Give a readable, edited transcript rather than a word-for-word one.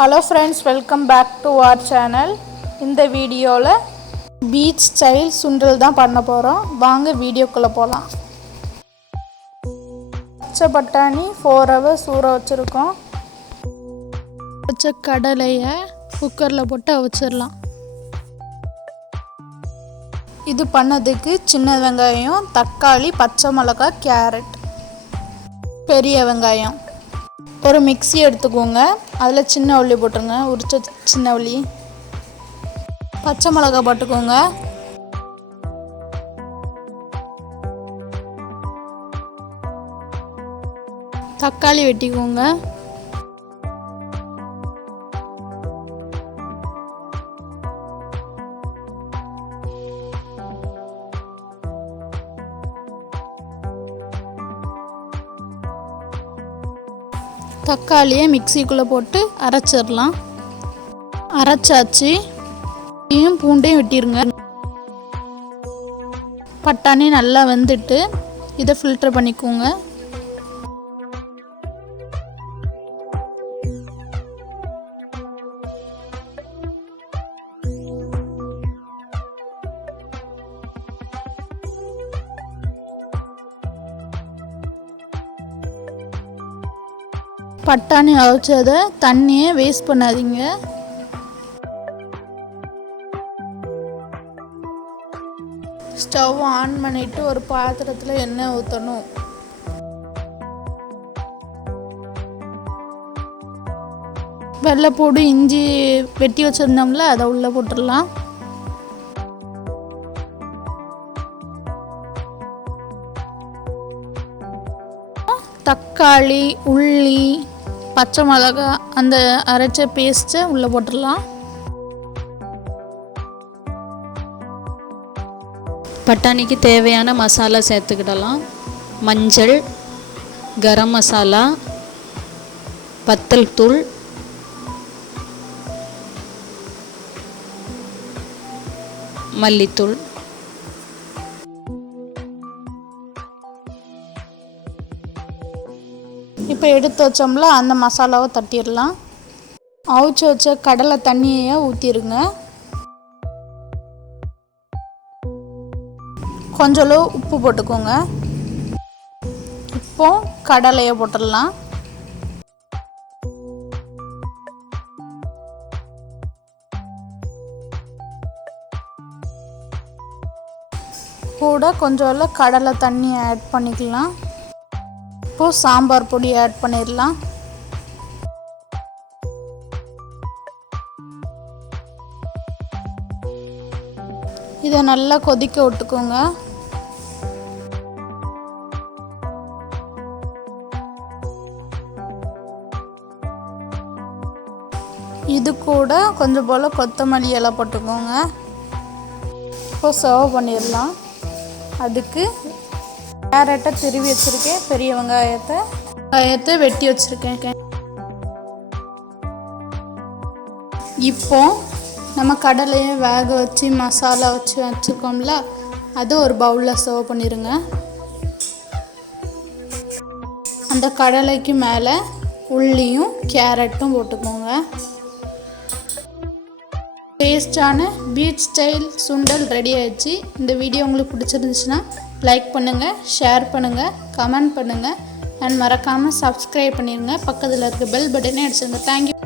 Hello friends, welcome back to our channel. இந்த வீடியோல beach style சுண்டல் தான் பண்ண போறோம். வாங்க வீடியோக்குள்ள போலாம். பச்சை பட்டாணி 4 hours ஊற வச்சிருக்கோம். பச்சை கடலையை குக்கர்ல போட்டு அவிச்சிரலாம். இது பண்ணதுக்கு சின்ன வெங்காயம், தக்காளி, பச்சை மிளகாய், கேரட், பெரிய வெங்காயம், ஒரு மிக்ஸி எடுத்துக்கோங்க. அதில் சின்ன உள்ளி போட்டுருங்க, உரிச்ச சின்ன உள்ளி, பச்சை மிளகாய் போட்டுக்கோங்க, தக்காளி வெட்டிக்கோங்க, தக்காளியை மிக்சிக்குள்ளே போட்டு அரைச்சிடலாம். அரைச்சாச்சு. பூண்டையும் வெட்டிடுங்க. பட்டாணி நல்லா வெந்துட்டு இதை ஃபில்டர் பண்ணிக்கோங்க. பட்டாணி அவிச்சதை தண்ணியை வேஸ்ட் பண்ணாதீங்க. ஸ்டவ் ஆன் பண்ணிட்டு ஒரு பாத்திரத்தில் எண்ணெய் ஊற்றணும். வெள்ளைப்பூடு இஞ்சி வெட்டி வச்சுருந்தோம்ல, அதை உள்ளே போட்டுடலாம். தக்காளி, உள்ளி, பச்சை மிளகாய், அந்த அரைச்ச பேஸ்ட்டை உள்ளே போட்டுடலாம். பட்டாணிக்கு தேவையான மசாலா சேர்த்துக்கிடலாம். மஞ்சள், கரம் மசாலா, வத்தல் தூள், மல்லித்தூள். இப்போ எடுத்து வச்சோம்ல, அந்த மசாலாவை தட்டிடலாம். அவிச்சு வச்ச கடலை தண்ணியை ஊற்றிடுங்க. கொஞ்சம் உப்பு போட்டுக்கோங்க. இப்போ கடலையை போட்டுடலாம். கூட கொஞ்சம் கடலை தண்ணி ஆட் பண்ணிக்கலாம். இப்போ சாம்பார் பொடி ஆட் பண்ணிடலாம். இதை நல்லா கொதிக்க விட்டுக்கோங்க. இது கூட கொஞ்சம் போல் கொத்தமல்லி இலை போட்டுக்கோங்க. இப்போ சர்வ் பண்ணிடலாம். அதுக்கு கேரட்டை திருவி வச்சுருக்கேன், பெரிய வெங்காயத்தை வெட்டி வச்சுருக்கேன். இப்போ நம்ம கடலையை வேக வச்சு மசாலா வச்சுருக்கோம்ல, அது ஒரு பவுலில் சர்வ் பண்ணிடுங்க. அந்த கடலைக்கு மேலே உள்ளியும் கேரட்டும் போட்டுக்கோங்க. டேஸ்டான பீச் ஸ்டைல் சுண்டல் ரெடி ஆயிடுச்சு. இந்த வீடியோ உங்களுக்கு பிடிச்சிருந்துச்சுன்னா லைக் பண்ணுங்கள், ஷேர் பண்ணுங்கள், கமெண்ட் பண்ணுங்கள், அண்ட் மறக்காமல் சப்ஸ்கிரைப் பண்ணிடுங்க. பக்கத்தில் இருக்க பெல் பட்டனே அடிச்சுங்க. தேங்க்யூ.